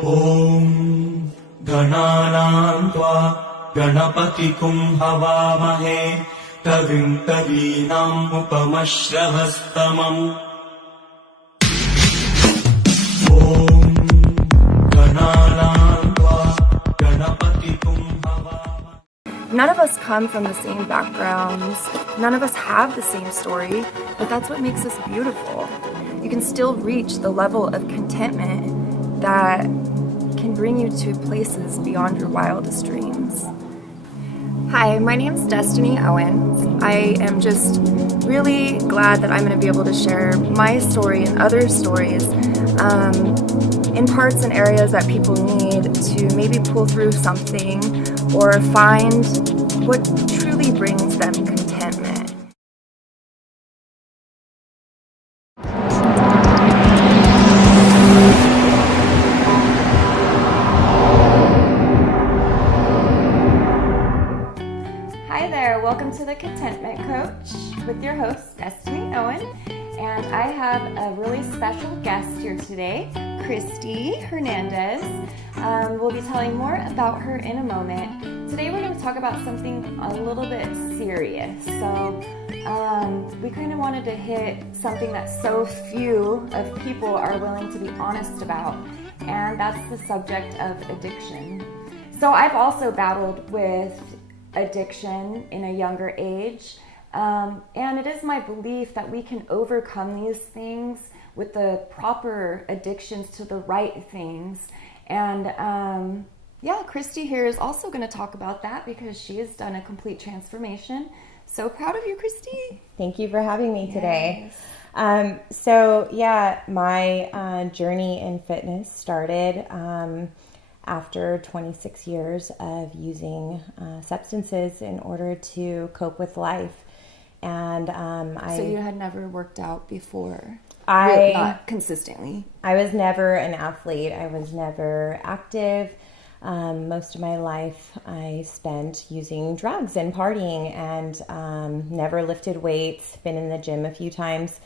ॐ गणानां त्वा गणपतिं हवामहे कविं कवीनाम् उपमश्रवस्तमम् ॐ गणानां त्वा गणपतिं हवामहे. None of us come from the same backgrounds, none of us have the same story, but that's what makes us beautiful. You can still reach the level of contentment that can bring you to places beyond your wildest dreams. Hi, my name's Destiny Owen. I am just really glad that I'm going to be able to share my story and other stories in parts and areas that people need to maybe pull through something or find what truly brings them contentment. Hi there, welcome to the Contentment Coach with your host, Destiny Owen. And I have a really special guest here today, Kristi Hernandez. We'll be telling more about her in a moment. Today we're going to talk about something a little bit serious. So we kind of wanted to hit something that so few of people are willing to be honest about, and that's the subject of addiction. So I've also battled with addiction in a younger age. And it is my belief that we can overcome these things with the proper addictions to the right things. And Kristi here is also going to talk about that because she has done a complete transformation. So proud of you, Kristi. Thank you for having me today. Yes. My journey in fitness started after 26 years of using substances in order to cope with life. And So you had never worked out before? Not consistently? I was never an athlete. I was never active. Most of my life I spent using drugs and partying, and never lifted weights, been in the gym a few times.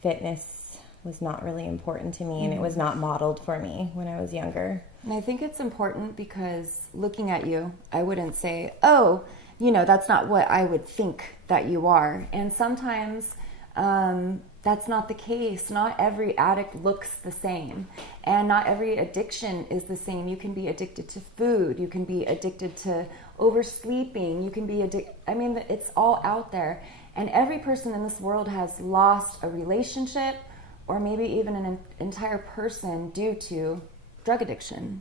Fitness was not really important to me, and it was not modeled for me when I was younger. And I think it's important because looking at you, I wouldn't say, oh, that's not what I would think that you are. And sometimes that's not the case. Not every addict looks the same, and not every addiction is the same. You can be addicted to food. You can be addicted to oversleeping. You can be it's all out there. And every person in this world has lost a relationship or maybe even an entire person due to drug addiction.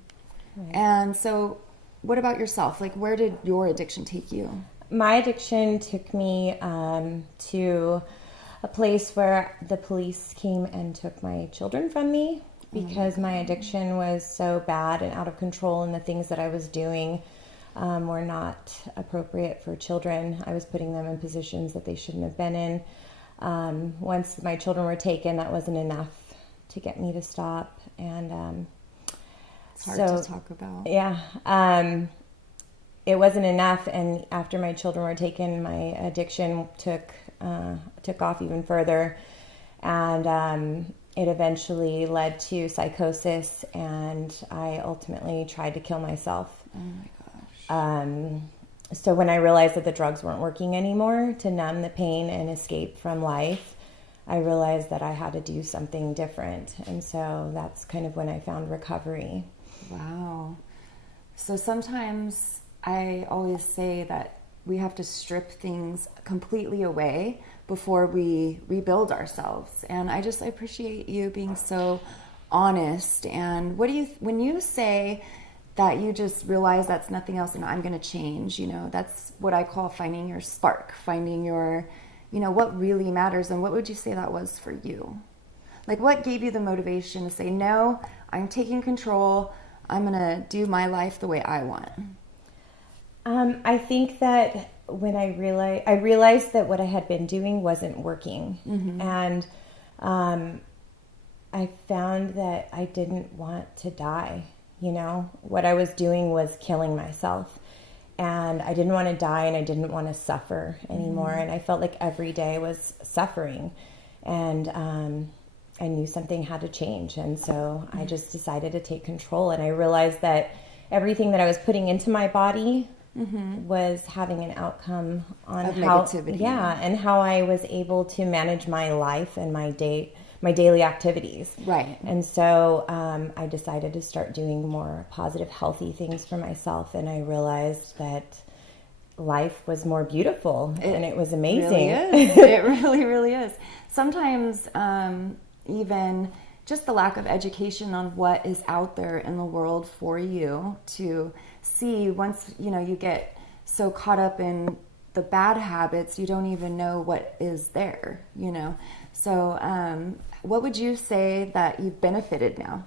Right. And so what about yourself? Like, where did your addiction take you? My addiction took me to a place where the police came and took my children from me because my addiction was so bad and out of control, and the things that I was doing were not appropriate for children. I was putting them in positions that they shouldn't have been in. Once my children were taken, that wasn't enough to get me to stop. And it's hard to talk about. Yeah. It wasn't enough. And after my children were taken, my addiction took off even further. And it eventually led to psychosis, and I ultimately tried to kill myself. Oh my gosh. So when I realized that the drugs weren't working anymore to numb the pain and escape from life, I realized that I had to do something different. And so that's kind of when I found recovery. Wow. So sometimes I always say that we have to strip things completely away before we rebuild ourselves. And I appreciate you being so honest. And when you say that you just realize that's nothing else and I'm going to change, that's what I call finding your spark, finding your, what really matters. And what would you say that was for you? Like, what gave you the motivation to say, no, I'm taking control. I'm going to do my life the way I want? I think that when I realized that what I had been doing wasn't working. Mm-hmm. And I found that I didn't want to die. What I was doing was killing myself, and I didn't want to die, and I didn't want to suffer anymore. Mm-hmm. And I felt like every day was suffering. And I knew something had to change. And so I just decided to take control. And I realized that everything that I was putting into my body was having an outcome on Of how, negativity. and how I was able to manage my life and my daily activities. Right. And so I decided to start doing more positive, healthy things for myself. And I realized that life was more beautiful and it was amazing. Really is. It really, really is. Sometimes even just the lack of education on what is out there in the world for you to see, once you get so caught up in the bad habits, you don't even know what is there, So what would you say that you've benefited now?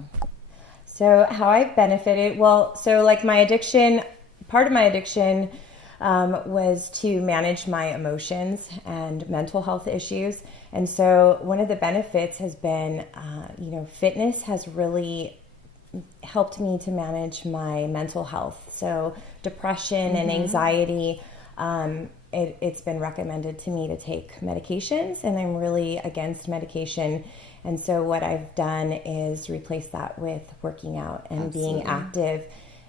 So how I've benefited, like my addiction, part of my addiction was to manage my emotions and mental health issues. And so one of the benefits has been, fitness has really helped me to manage my mental health. So depression and anxiety, it's been recommended to me to take medications, and I'm really against medication. And so what I've done is replace that with working out and being active.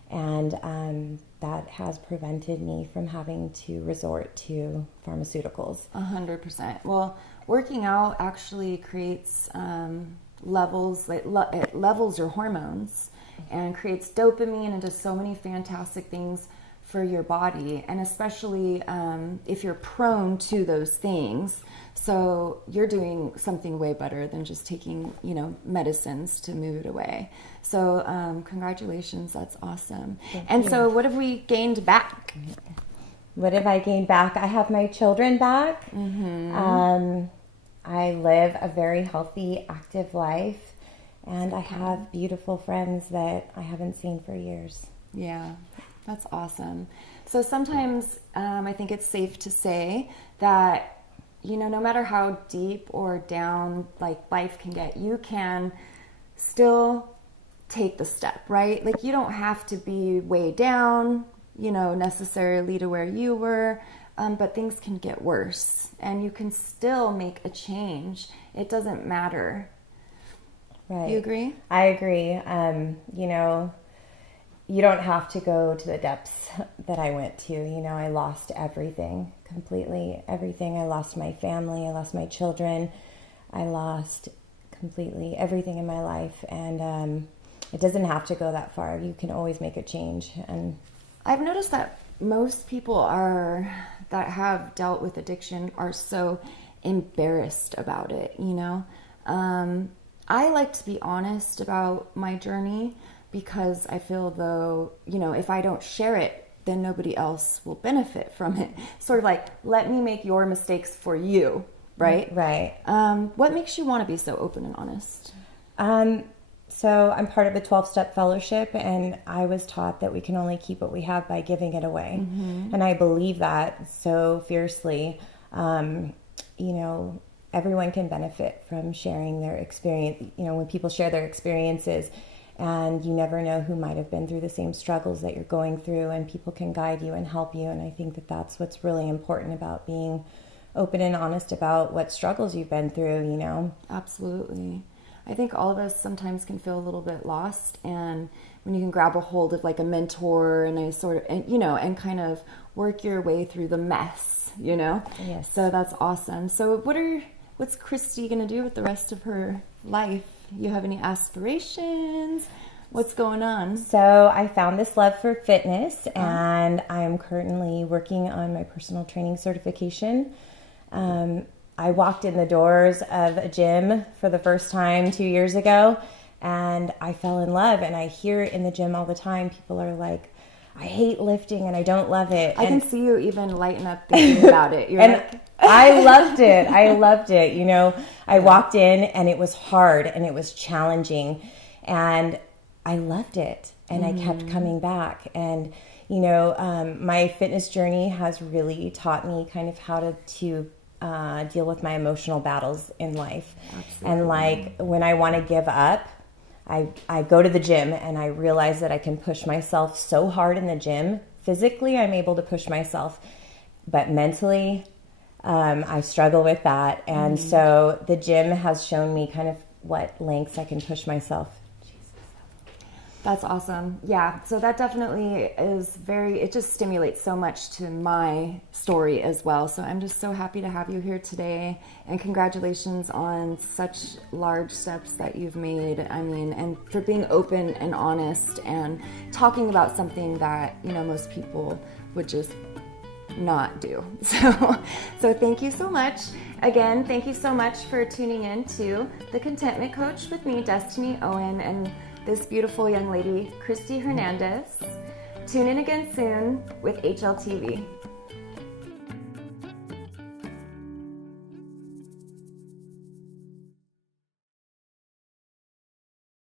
And that has prevented me from having to resort to pharmaceuticals. 100%. Well, working out actually creates levels, it levels your hormones and creates dopamine and does so many fantastic things for your body, and especially if you're prone to those things. So you're doing something way better than just taking, medicines to move it away. So congratulations, that's awesome. Thank you. So what have we gained back? What have I gained back? I have my children back. I live a very healthy, active life, and I have beautiful friends that I haven't seen for years. Yeah, that's awesome. So sometimes I think it's safe to say that, no matter how deep or down life can get, you can still take the step, right? Like you don't have to be way down, necessarily to where you were, but things can get worse and you can still make a change. It doesn't matter. Right. You agree? I agree. You don't have to go to the depths that I went to. I lost everything, completely everything. I lost my family. I lost my children. I lost completely everything in my life. And it doesn't have to go that far. You can always make a change. And I've noticed that most people that have dealt with addiction are so embarrassed about it, I like to be honest about my journey, because I feel though, if I don't share it, then nobody else will benefit from it. Sort of like, let me make your mistakes for you, right? Right. What makes you want to be so open and honest? So I'm part of a 12-step fellowship, and I was taught that we can only keep what we have by giving it away. And I believe that so fiercely. Everyone can benefit from sharing their experience. When people share their experiences, and you never know who might have been through the same struggles that you're going through, and people can guide you and help you. And I think that that's what's really important about being open and honest about what struggles you've been through, Absolutely. I think all of us sometimes can feel a little bit lost, and when you can grab a hold of like a mentor and and kind of work your way through the mess, Yes. So that's awesome. So what's Kristi going to do with the rest of her life? You have any aspirations? What's going on? So I found this love for fitness, and I'm currently working on my personal training certification. I walked in the doors of a gym for the first time 2 years ago, and I fell in love. And I hear in the gym all the time, people are like, I hate lifting and I don't love it. I can see you even lighten up thinking about it. You're like... I loved it. I walked in and it was hard and it was challenging, and I loved it, and I kept coming back. And, my fitness journey has really taught me kind of how to deal with my emotional battles in life. Absolutely. And like when I want to give up, I go to the gym and I realize that I can push myself so hard in the gym. Physically, I'm able to push myself, but mentally, I struggle with that. And so the gym has shown me kind of what lengths I can push myself. That's awesome. Yeah, so that definitely is it just stimulates so much to my story as well. So I'm just so happy to have you here today, and congratulations on such large steps that you've made. I mean, and for being open and honest and talking about something that, most people would just not do. So thank you so much. Again, thank you so much for tuning in to The Contentment Coach with me, Destiny Owen, and this beautiful young lady, Kristi Hernandez. Tune in again soon with HLTV.